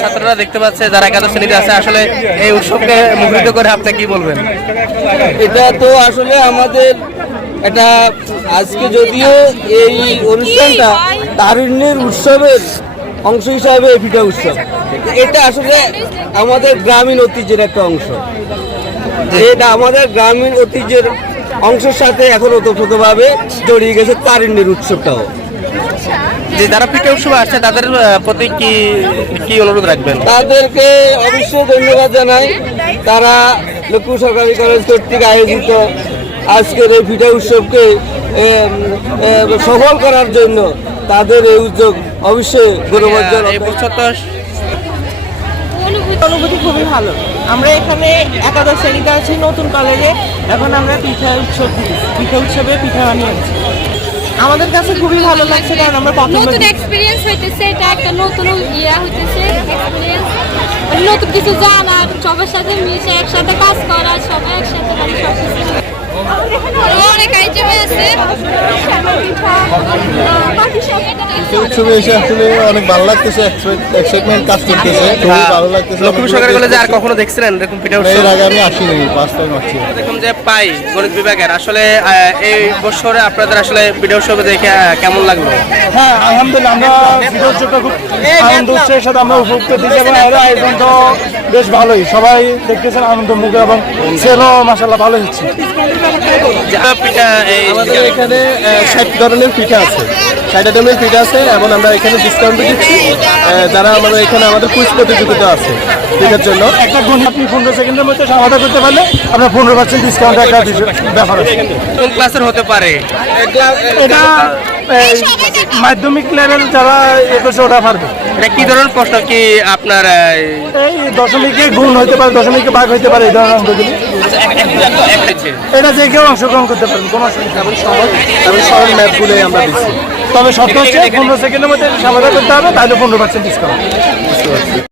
ছাত্ররা দেখতে পাচ্ছে, যারা একাদশ শ্রেণীতে আছে, আসলে এই উৎসবকে মুখরিত করে আপনি কি বলবেন? এটা তো আসলে আমাদের এটা আজকে যদিও এই অনুষ্ঠানটা তারুণ্যের উৎসবের অংশ হিসাবে পিঠা উৎসব। এটা আসলে আমাদের গ্রামীণ ঐতিহ্যের একটা অংশ। এটা আমাদের গ্রামীণ ঐতিহ্যের অংশের সাথে এখন ওতপ্রোতভাবে জড়িয়ে গেছে তারুণ্যের উৎসবটাও। যে যারা পিঠে উৎসবে আসছে তাদের প্রতি কি কি অনুরোধ রাখবেন? তাদেরকে অবশ্যই ধন্যবাদ জানাই। তারা লক্ষ্মী সরকারি কলেজ কর্তৃক আয়োজিত আজকের এই পিঠা উৎসবকে সফল করার জন্য তাদের এই উদ্যোগ অবশ্যই তো অনুভূতি খুবই ভালো। আমরা এখানে একাদশ শ্রেণীতে আছি নতুন কলেজে এখন আমরা পিঠা উৎসব পিঠা উৎসবে পিঠা বানিয়েছি আমাদের কাছে খুবই ভালো লাগছে কারণ আমরা প্রথম নতুন এক্সপিরিয়েন্স হইতেছে এটা একটা নতুন ইয়া হইতেছে এক্সপেরিয়েন্স নতুন কিছু জানার সবার সাথে মিশে একসাথে কাজ করা সবাই একসাথে মানে সব কিছু অনেক আইটেম আছে। উৎসবে এসে আসলে অনেক ভালো লাগতেছে এক্সাইটমেন্ট কাজ করতেছে খুবই ভালো লাগতেছে লক্ষ্মী সরকারি কলেজে আর কখনো দেখছিলেন এরকম পিঠে উৎসব এর আগে আমি আসিনি ফার্স্ট টাইম আসছি। এরকম যে পাই গণিত বিভাগের আসলে এই বছরে আপনাদের আসলে পিঠে উৎসবে দেখে কেমন লাগল? হ্যাঁ আলহামদুলিল্লাহ আমরা ভিডিও উৎসবটা খুব আনন্দ উৎসাহের সাথে আমরা উপভোগ করতেছি এবং এর আয়োজন তো বেশ ভালোই। সবাই দেখতেছেন আনন্দ মুখে এবং সেলও মাসাল্লাহ ভালো হচ্ছে। পিঠা আমাদের এখানে ষাট ধরনের পিঠা আছে। ষাট আইটেমের পিঠা আছে এবং আমরা এখানে ডিসকাউন্ট দিচ্ছি। আহ, যারা আমাদের এখানে আমাদের কুইজ প্রতিযোগিতা আছে পিঠার জন্য। একটা গুণ আপনি পনেরো সেকেন্ডের মধ্যে সমাধান করতে পারলে আপনার পনেরো পার্সেন্ট ডিসকাউন্ট একটা ব্যাপার আছে। কোন ক্লাসের হতে পারে? এটা মাধ্যমিক লেভেল যারা একুশে ওঠা পারবে। এটা কি ধরনের প্রশ্ন? কি আপনার এই দশমিকে গুণ হইতে পারে দশমিকে ভাগ হইতে পারে এই ধরনের অঙ্কগুলি এটা যে কেউ অংশগ্রহণ করতে পারবে কোনো অসুবিধা। এবং সরল ম্যাপগুলোই আমরা দিচ্ছি। তবে শর্ত হচ্ছে পনেরো সেকেন্ডের মধ্যে সমাধান করতে হবে তাহলে পনেরো পার্সেন্ট ডিসকাউন্ট